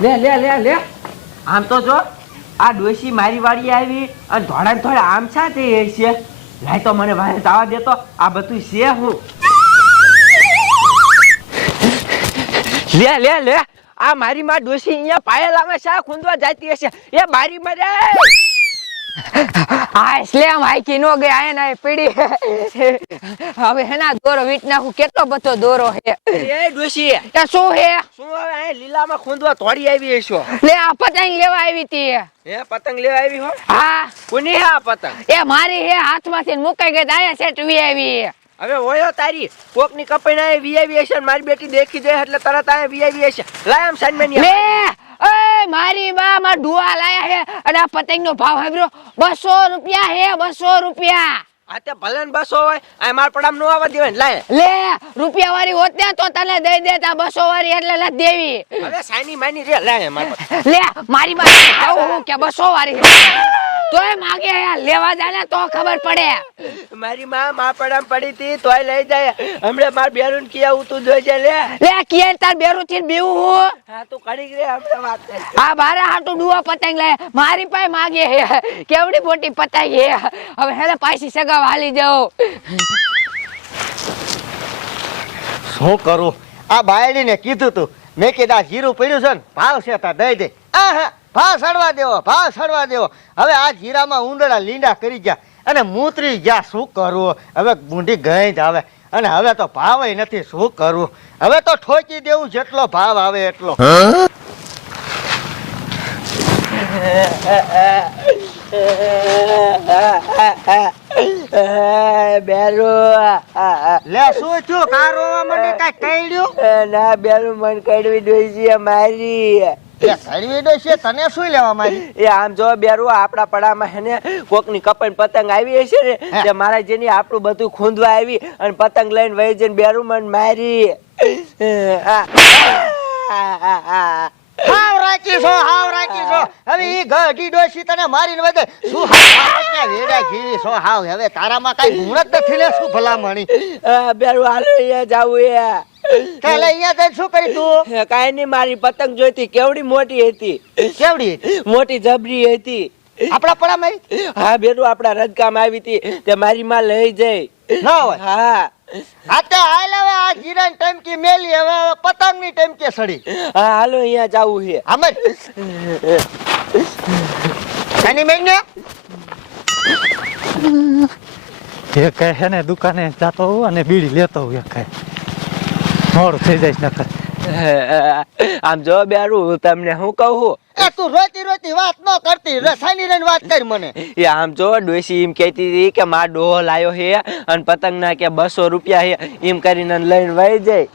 લે લે લે લે આમ તો જો આ ડોશી મારી વાડી આવી અને ધોળા ધોળા આમ છા તે છે લાય તો મને વાહે જવા દેતો આ બધું છે હું લે લે લે આ મારી માં ડોશી અહીંયા પાયલામાં શા ખૂંદવા જાતી હશે એ મારી મરે આ સ્લેમ હાઈકી નો ગઈ આય ના પડી હવે હેના દોરો વીટ નાખું કેટલો બધો દોરો હે એ ડોશી એ શું હે શું હવે આ લીલામાં ખૂંદવા તોડી આવી હશો લે આ પતંગ લેવા આવી તી એ પતંગ લેવા આવી હો હા કોની હે આ પતંગ એ મારી હે હાથમાંથી મુકાઈ ગઈ આયા સેટવી આવી હવે ઓયો તારી કોકની કપાઈને આ વીઆઈવી હશે મારી બેટી દેખી જાય એટલે તરત આ વીઆઈવી હશે લાય આમ સાઈન લે એ મારી બા માં ડુઆ લાયા હે અને આ પતંગ નો ભાવ હાબ્યો 200 રૂપિયા હે 200 રૂપિયા આ તે ભલે ને 200 હોય આ માર પડામ નો આવવા દેવાય લાય લે રૂપિયા વાળી હોત ને તો તને દઈ દેતા 200 વાળી એટલે લા દેવી હવે સાઈની માની રે લાય માર લે મારી બા કહું કે 200 વાળી તોય માગે લેવા જાને તો ખબર પડે મારી માં મા પડામ પડી હતી તોય લઈ જાય હમણે માર બેરુન કિયા ઉતું જોજે લે લે કિયા તાર બેરુ થી બીવું હું હા તું કડી રે હમણે વાત કર આ બારા હાટુ ડુઆ પતંગ લે મારી પાસે માગે હે કેવડી મોટી પતંગ હે હવે હેલે પાછી સગાવ હાલી જાઓ શું કરું આ બાયડીને કીધું તું મેં કીધા જીરું પડ્યું છે ને ભાવ છે તા દઈ દે હા ભાવ સડવા દેવો હવે આ જીરામાં ઉંદડા લીંડા કરી ગયા અને મૂતરી ગયા શું કરવું હવે બુંડી ગઈ જ આવે અને હવે તો ભાવ નથી શું કરવું હવે તો ઠોકી દેવું જેટલો ભાવ આવે એટલો બેરુ લે શું થયું કાર રોવા મને કઈ કઈડ્યું ના બેરુ મન કડવી ડોઈ મારી તને શું લેવા મારી એ આમ જો બેરુ આપડા પડામાં હે ને કોકની કપાઈને પતંગ આવી હશે ને તે મારા જેની આપણું બધું ખૂંદવા આવી અને પતંગ લઈને વહી જઈને બેરુ મન મારી હાવ રાખી છો હવે ઈ ગઢી ડોશી તને મારીને વધે શું હાવ વેડા જીવી છો હાવ હવે તારામાં કઈ ગુણ જ નથી લે શું ભલામણી બેરુ હાલો અહીંયા જાવું એ ચાલે અહીંયા જઈને શું કરી તું કાઈ નહીં મારી પતંગ જોઈતી કેવડી મોટી હતી કેવડી મોટી જબરી હતી આપડા પડામાં હા બેરુ આપડા રજકામ આવી હતી તે મારી માં લઈ જઈ ના હોય હા આતે હાલ હવે આ જીરાન ટમકી મેલી હવે પતંગની ટમકે સડી હા હાલો અહીંયા જાવું છે આમર કાની મેંને એ કહે ને દુકાને જાતો હું અને બીડી લેતો હું કહે મોડું થઈ જાય નકર આમ જો બેરુ તમને હું કહું એ તું રોતી વાત ન કરતી રસાની રન વાત કર મને એ આમ જો ડોશી એમ કહેતી હતી કે માર ડોહો લાયો હે અને પતંગ ના કે 200 રૂપિયા હે એમ કરીને લઈને વહી જાય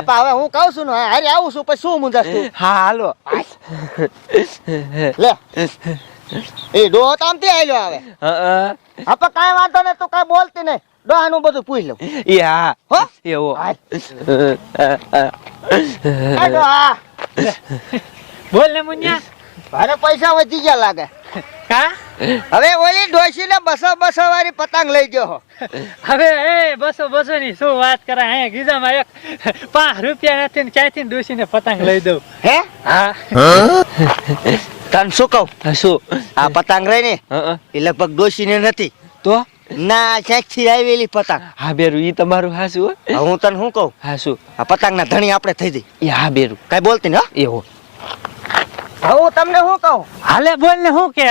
આપા હવે હું કહું છું ને હારે આવું છું પછી શું મુંજાસ તું હા હાલો લે એ ડોહો તો આમથી આલ્યો આવે આપા કાઈ વાંધો ને તું કાઈ બોલતી નહીં ડોહાનું બધું પૂછ લઉં એ હા હો એવો આ ડોહા બોલ ને મુન્યા ભારે પૈસા વધી ગયા લાગે કા હવે ઓલી ડોશી ને 200 વાળી પતંગ લઈ ગયો હવે એ 200 ની શું વાત કરે હે ગીજામાં એક 5 રૂપિયા નથી ને ક્યાંથી ડોશીને પતંગ લઈ દઉં હે હા તને શું કહું શું આ પતંગ રહી ને એ લગભગ ડોશી ને નથી તો ના ક્યાંકથી આવેલી પતંગ હા બેરુ ઈ તમારું હાસુ હવે હું તને શું કહું હાસુ આ પતંગ ના ધણી આપણે થઈ જઈ એ હા બેરુ કઈ બોલતી ને એવો હું તમને શું કહું હાલે બોલ ને શું કે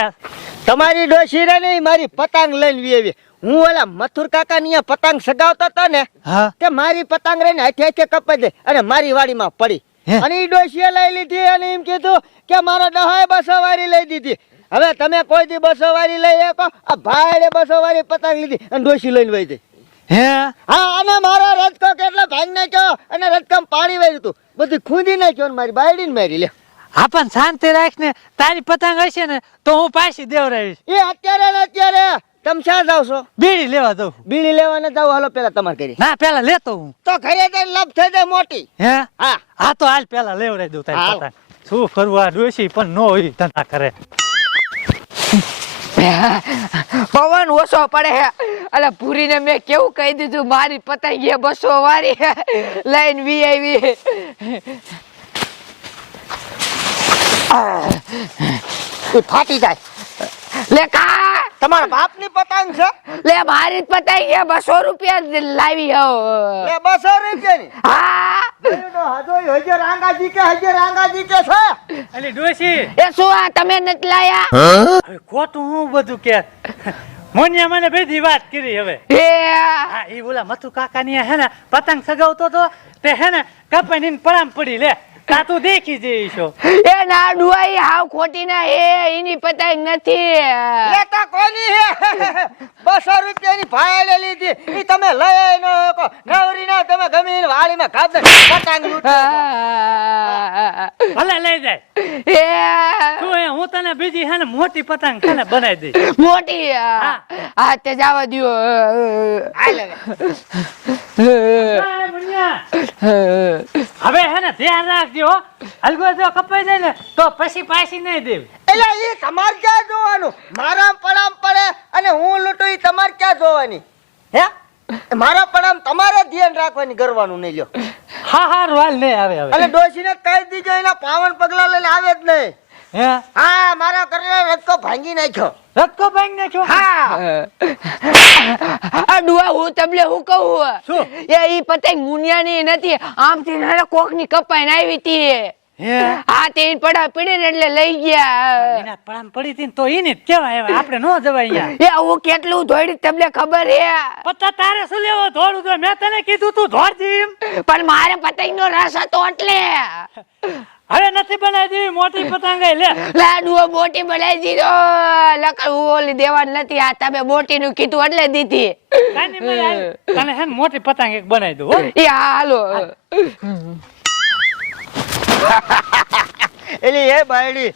તમારી ડોશી રે નહીં મારી પતંગ લઈને વીવી હું ઓલા મથુર કાકા ની પતંગ સગાવતો હતો ને હા તે મારી પતંગ રહીને હાથે હાથે કપાઈ દે અને મારી વાડીમાં પડી અને ઈ ડોશીએ લઈ લીધી અને એમ કીધું કે મારા ડહાએ 200 વાળી લઈ દીધી હવે તમે કોઈ દી 200 વાળી લઈ શકો આ ભાઈ 200 વાળી પતંગ લીધી અને ડોશી લઈને વહી જઈ હે હા અને મારો રજકો કેટલો ભાંગ નાખ્યો અને રજકમ પાણી વાળ્યું તું બધું ખૂંદી નાખ્યો અને મારી બાયડીને મારી લે આપણ શાંતિ રાખ ને તારી પતંગ હશે ને તો હું પાછી દેવરાવીશ એ અત્યારે ને અત્યારે તમે શા જાવ છો બીડી લેવા દઉં બીડી લેવાને જાવ હાલો પેલા તમારે કરી ના પેલા લેતો હું તો ઘરે જઈને લપ થઈ જાય મોટી હે હા હા તો હાલ પેલા લેવરાઈ દઉં તારી હાલ. પતંગ શું કરવું આ ડોશી પણ નો હોય ધંધા કરે પવન ઓછો પડે હે અલે પૂરીને મેં કેવું કહી દીધું મારી પતંગ 200 વાળી લઈને વી આવી ઈ ફાટી જાય. લે કા તમારા બાપની પતંગ છે? લે મારી જ પતંગ 200 રૂપિયા લાવી હો લે 200 રૂપિયાની. હા એનો હાજોય હજે રાંગાજી કે છે. અલી ડોશી એ શું આ તમે નથી લાયા હવે ખોટું હું બધું કે મોનિયા મને બધી વાત કરી હવે એ હા ઈ ઓલા મથુ કાકાની હે ને પતંગ સગાવતો તો તે હે ને કપાઈને પડામ પડી લે તા તું દેખી જઈશો એ ના ડુઆઈ હાવ ખોટી ના હે એની પતંગ નથી લેતા કોની હે? 200 રૂપિયાની ભાડે લીધી. ઈ તમે લઈ ન શકો. નવરી ના તમે ગમે એને વાડીમાં કાપ દે પતંગ લૂંટો છો. ભલે લઈ જાય એ તું એ હું તને બીજી હે ને મોટી પતંગ છે ને બનાવી દઈશ મોટી હા તે જવા દ્યો હાલ હવે. હા, મુનિયા. હવે હે ને ધ્યાન રાખજો હો. હલકો જો કપાઈ જાય ને તો પછી પાછી નહીં દેવી એટલે ઈ તમારે ક્યાં જોવાનું? મારા પડામ પડે અને હું લૂંટું ઈ તમારે ક્યાં જોવાની? હે? મારા પડામ તમારે ધ્યાન રાખવાની, કરવાનું નહીં લ્યો. હા હા રોલ નહીં આવે હવે અને ડોશીને કહી દીજો એના પાવન પગલા લઈને આવે જ નહીં. હે હા, મારા ઘરનો રસ્તો ભાંગી નાખ્યો. રટકો ભાંગી નાખ્યો હા. આ ડુઆ હું તમને હું કહું શું? એ ઈ પતંગ મુનિયાની નથી આમથી નાના કોકની કપાઈને આવી હતી હે હા તે પડા પડી ને એટલે લઈ ગયા એના પડામ પડી હતી ને તો ઈને જ કેવાય હવે આપણે નો જવાય અહીંયા એ હું કેટલું દોડી તમને ખબર હે પત્તા તારે શું લેવો ધોળું તો મેં તને કીધું તું ધોરજી એમ પણ મારે પતંગ નો રસ હતો એટલે હવે નથી બનાવી દેવી મોટી પતંગ લે લાડુઓ મોટી બનાવી દીધો લકડ હું ઓલી દેવાની નથી આ તમે મોટી નું કીધું એટલે દીધી કાની મેં આવી. તને હે ને મોટી પતંગ એક બનાવી દઉં હો એ હાલો એલી એ બાયડી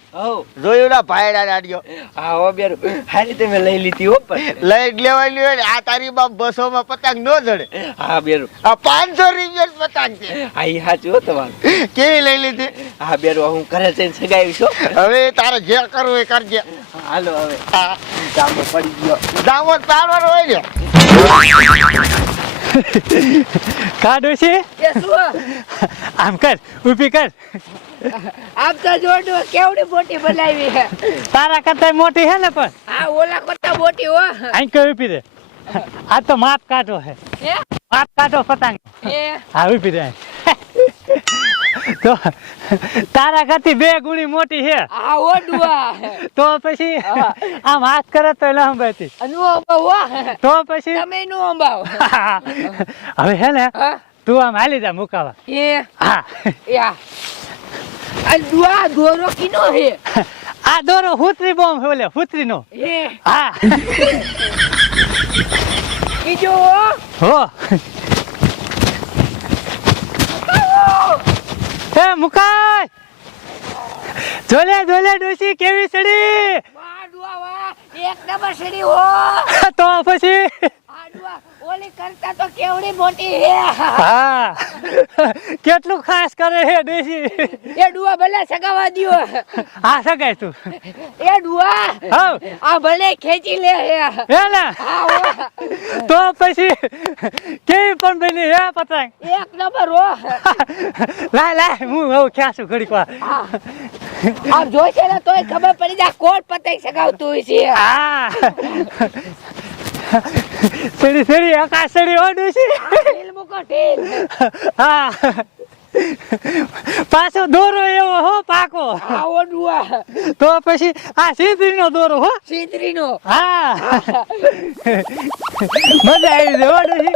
જોયું ના ભાયડા નાડ્યો. હા હો બેરું હારી તમે લઈ લીધી હો પણ લઈ જ લેવાની હોય ને. આ તારી બાપ 200 માં પતંગ નો જડે. હા બેરું આ 500 રૂપિયા પતંગ છે. હા ઈ સાચું હો તમારું કેવી લઈ લીધી? હા બેરું હું ઘરે જઈને સગાવીશ હો હવે તારે જે કરવું એ કરજે. હાલો હવે હા, કામ પડી ગયો દામો તારવાનો હોય ને. કાઢું છે એ શું આમ કર ઊભી કર આમ તો જોડો કેવડી મોટી બનાવી હે તારા કરતા મોટી હે ને પણ આ ઓલા કરતા મોટી હો અહીં કઈ ઊભી રે આ તો માપ કાઢો હે હે માપ કાઢો પતંગ એ હા ઊભી રે તો તારા કરતી 2 ગુણી મોટી હે આ ઓડવા તો પછી આમ હાથ કરે તો લંબાતી અનુ અંબાવ તો પછી તમે નું અંબાવ હવે હે ને હા તું આમ હાલી જા મુકાવા એ હા યા આ દુઆ દોરો કિનો હે આ દોરો હુતરી બોમ્બ ઓલે હુતરી નો એ હા બીજો હો એ મુકાય જોલે ડોસી કેવી સડી વાહ દુઆ વાહ એક નંબર સડી હો તો પછી આ દુઆ ઓલી કરતા તો કેવડી મોટી હે હા કેટલું ખાસ કરે હે ડોસી એ દુઆ ભલે સગાવા દિયો હા સગાય તું એ દુઆ હા આ ભલે ખેંચી લે હે હે ને હા હો તો પછી કેવી પણ બની હે પતંગ એક નંબર હો લાય હું હવે ખ્યાસું ઘડીક વાર આમ જોઈશે ને તોય ખબર પડી જાય કોણ પતંગ સગાવતું છે હા સડી આકાશ સડી ઓડું છે ઢીલ મૂકો ઢીલ હા પાછો દોરો એવો હો પાકો આ ઓડવા તો પછી આ સીધરી નો દોરો હો સીતરી નો હા મજા આવી છે ઓડું છે